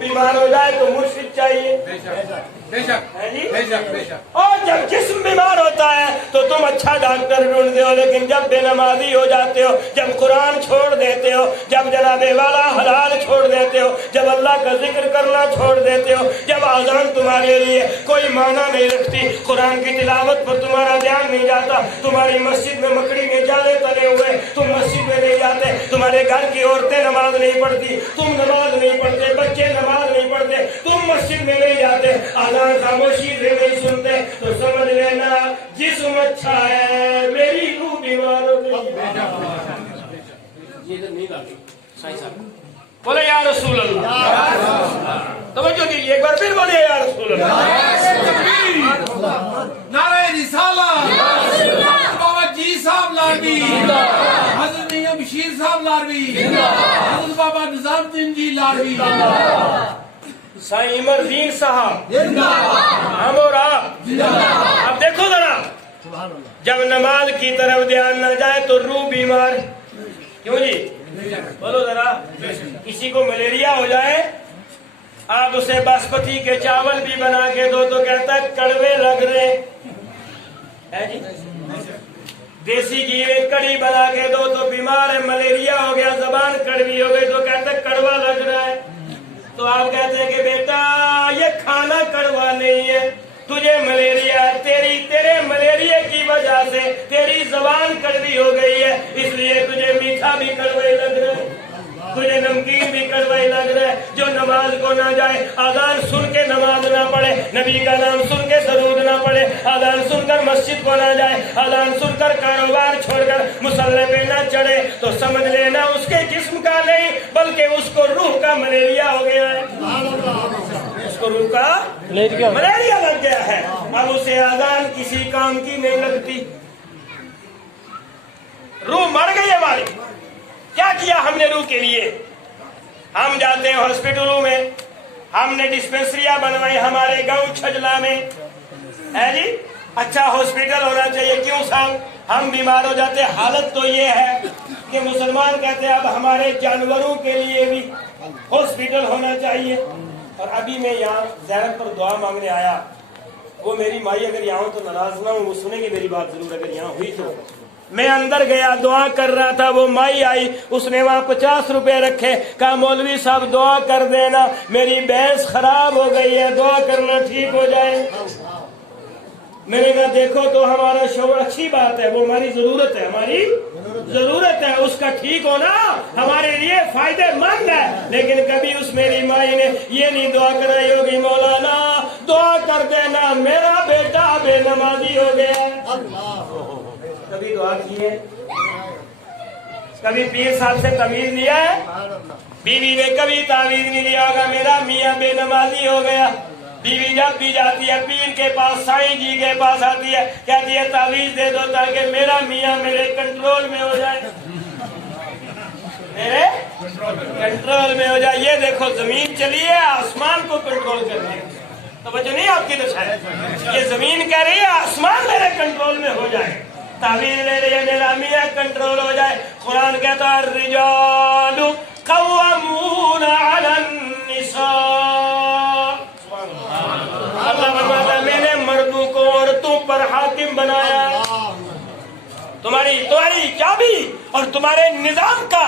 बीमार हो जाए तो मुर्शिद चाहिए। और जब जिस्म बीमार होता है तो तुम अच्छा डॉक्टर ढूंढते हो, लेकिन जब बेनमाजी हो जाते हो, जब कुरान छोड़ देते हो, जब जनाबे वाला हलाल छोड़ देते हो, जब अल्लाह का जिक्र करना छोड़ देते हो, जब आजान तुम्हारे लिए कोई माना नहीं रखती, कुरान की तिलावत पर तुम्हारा ध्यान नहीं जाता, तुम्हारी मस्जिद में मकड़ी के जाले तले हुए, तुम मस्जिद में नहीं जाते, तुम्हारे घर की औरतें नमाज नहीं पढ़ती, तुम नमाज नहीं पढ़ते, बच्चे नमाज नहीं पढ़ते, तुम मस्जिद में नहीं जाते, आजान खामोशी से नहीं सुनते, तो समझ लेना जिस्म अच्छा है, मेरी रूह बीमार हो गई। बोले या रसूल अल्लाह, तवज्जो दीजिए, एक बार फिर बोले या रसूल अल्लाह। नारे रिसालत, बाबा जी साहब लारवी, हजरत मियां बशीर साहब लारवी, हजरत बाबा निजामुद्दीन जी लारवी, साईं इमरदीन साहब, हम और आप। अब देखो जरा, जब नमाज की तरफ ध्यान न जाए तो रूह बीमार। क्यों जी? बोलो जरा। किसी को मलेरिया हो जाए, आप उसे बासमती के चावल भी बना के दो तो कहता है कड़वे लग रहे हैं जी। देसी घी में कड़ी बना के दो तो बीमार है, मलेरिया हो गया, जबान कड़वी हो गई तो कहता है कड़वा लग रहा है। तो आप कहते हैं कि बेटा ये खाना कड़वा नहीं है, तुझे मलेरिया है, तेरे मलेरिया की वजह से तेरी जबान कड़वी हो गई है, इसलिए तुझे मीठा भी कड़वा लग रहा है, तुझे नमकीन भी कड़वा लग रहा है। जो नमाज को ना जाए, आजान सुन के नमाज ना पढ़े, नबी का नाम सुन के दरूद ना पढ़े, आजान सुनकर मस्जिद को ना जाए, आजान सुनकर कारोबार छोड़कर मुसल्ले पे ना चढ़े, तो समझ लेना उसके जिस्म का नहीं बल्कि उसको रूह का मलेरिया हो गया है, उसको रूह का मलेरिया लग गया है। अब उसे आजान किसी काम की नहीं लगती, रूह मर गई हमारी। क्या किया हमने रूह के लिए? हम जाते हैं हॉस्पिटलों में, हमने डिस्पेंसरियां बनवाई हमारे गांव छजला में, है जी। अच्छा हॉस्पिटल होना चाहिए। क्यों साहब? हम बीमार हो जाते। हालत तो ये है कि मुसलमान कहते हैं अब हमारे जानवरों के लिए भी हॉस्पिटल होना चाहिए। और अभी मैं यहाँ ज़ैनब पर दुआ मांगने आया, वो मेरी माई अगर यहाँ हो तो नाराज ना हो, वो सुनेगी मेरी बात जरूर अगर यहाँ हुई तो। मैं अंदर गया, दुआ कर रहा था, वो माई आई, उसने वहाँ 50 रुपए रखे, कहा मौलवी साहब दुआ कर देना, मेरी भैंस खराब हो गई है, दुआ करना ठीक हो जाए। मैंने कहा देखो तो हमारा शोर अच्छी बात है, वो हमारी जरूरत है, हमारी जरूरत है, उसका ठीक होना हमारे लिए फायदेमंद है। लेकिन कभी उस मेरी माई ने ये नहीं दुआ कराई होगी मौलाना दुआ कर देना मेरा बेटा बेनमाजी हो गया। कभी दुआ की है? कभी पीर साहब से तमीज लिया है? बीवी ने कभी तावीज नहीं लिया होगा मेरा मियाँ बेनमाजी हो गया। बीवी जब भी जाती है पीर के पास, साईं जी के पास आती है, कहती है तावीज दे दो ताकि मेरा मियाँ मेरे कंट्रोल में हो जाए, मेरे कंट्रोल में हो जाए। ये देखो जमीन चली है आसमान को कंट्रोल करने, तो बच्चों नहीं आपकी दशा है, ये जमीन कह रही है आसमान मेरे कंट्रोल में हो जाए, तावीज ले रही है मेरा मियाँ कंट्रोल हो जाए। कुरान कहता है रिजालु कव्वामून अलन निसा, अल्लाह फरमाता है मैंने मर्दों को औरतों पर हाकिम बनाया। तुम्हारी चाबी और तुम्हारे निजाम का